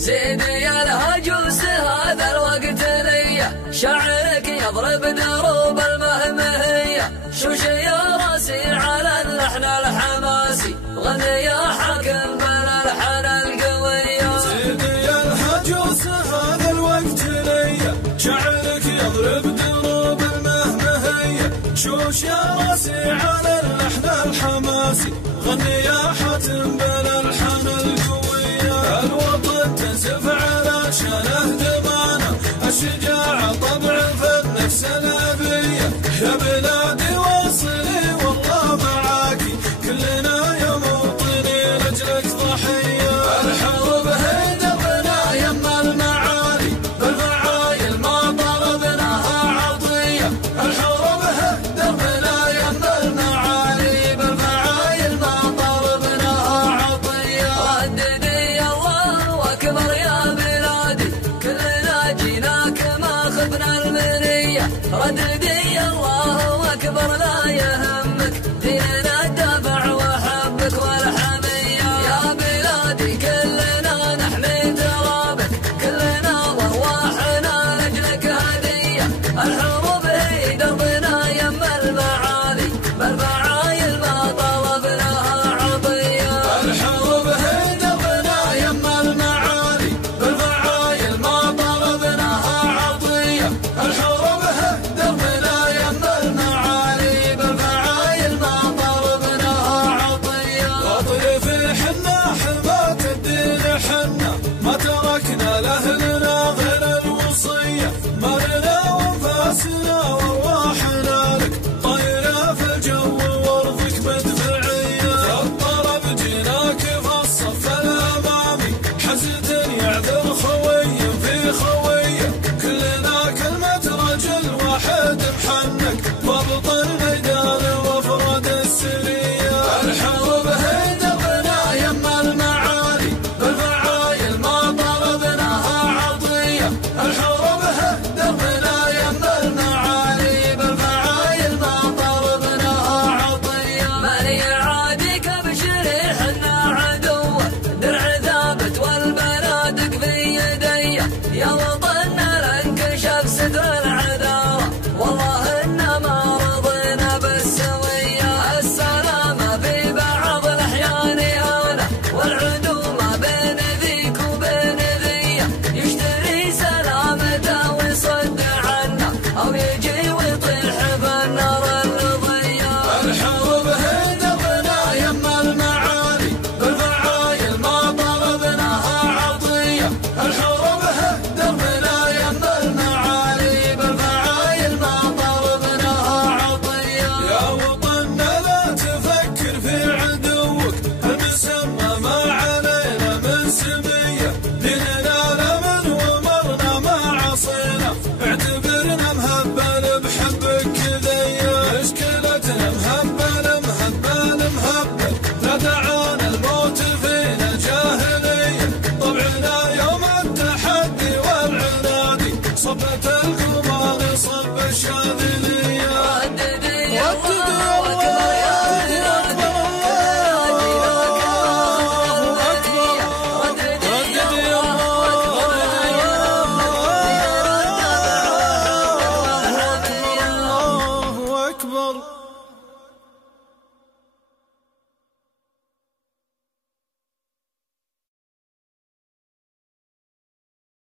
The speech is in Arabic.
زيدي يا الهجوس هذا الوقت ليا، شعرك يضرب دروب المهمهية، شوش يا راسي على اللحن الحماسي، غني يا حاكم بالالحان القوية. زيدي يا الهجوس هذا الوقت ليا، شعرك يضرب دروب المهمهية، شوش يا راسي على اللحن الحماسي، غني يا حاتم بالالحان القوية. الوطن تنزف على شانه دمانه، الشجاعة طبع في النفس الأبية، يا بلادي واصلي والله معاكي، كلنا يا موطني لأجلك ضحية. الحروب هي دربنا يما المعالي، بالفعايل ما طلبناها عطية. الحروب هي دربنا يما المعالي، بالفعايل ما طلبناها عطية. رددي الله أكبر يا بلادي، كلنا جيناك ما خفنا المنية. رددي الله أكبر لا يهمك، ديننا الدفع وحبك والحمية. يا بلادي كلنا نحمي ترابك، كلنا وارواحنا لأجلك هدية. الحروب هي دربنا يما المعالي، بالفعايل ما طلبناها عطية. الحروب هي دربنا يما المعالي، بالفعايل ما طلبناها عطية. الحروب هي دربنا يما المعالي، بالفعايل ما طلبناها عطية. واطرف حنا حماة الدين حنا، ما تركنا لأهلنا غير الوصية، مرنا وانفاسنا وارواحنا لك، طايرة في الجو وارضك مدفعية. الطرب جيناك في الصف الأمامي، حزن يعذر خوف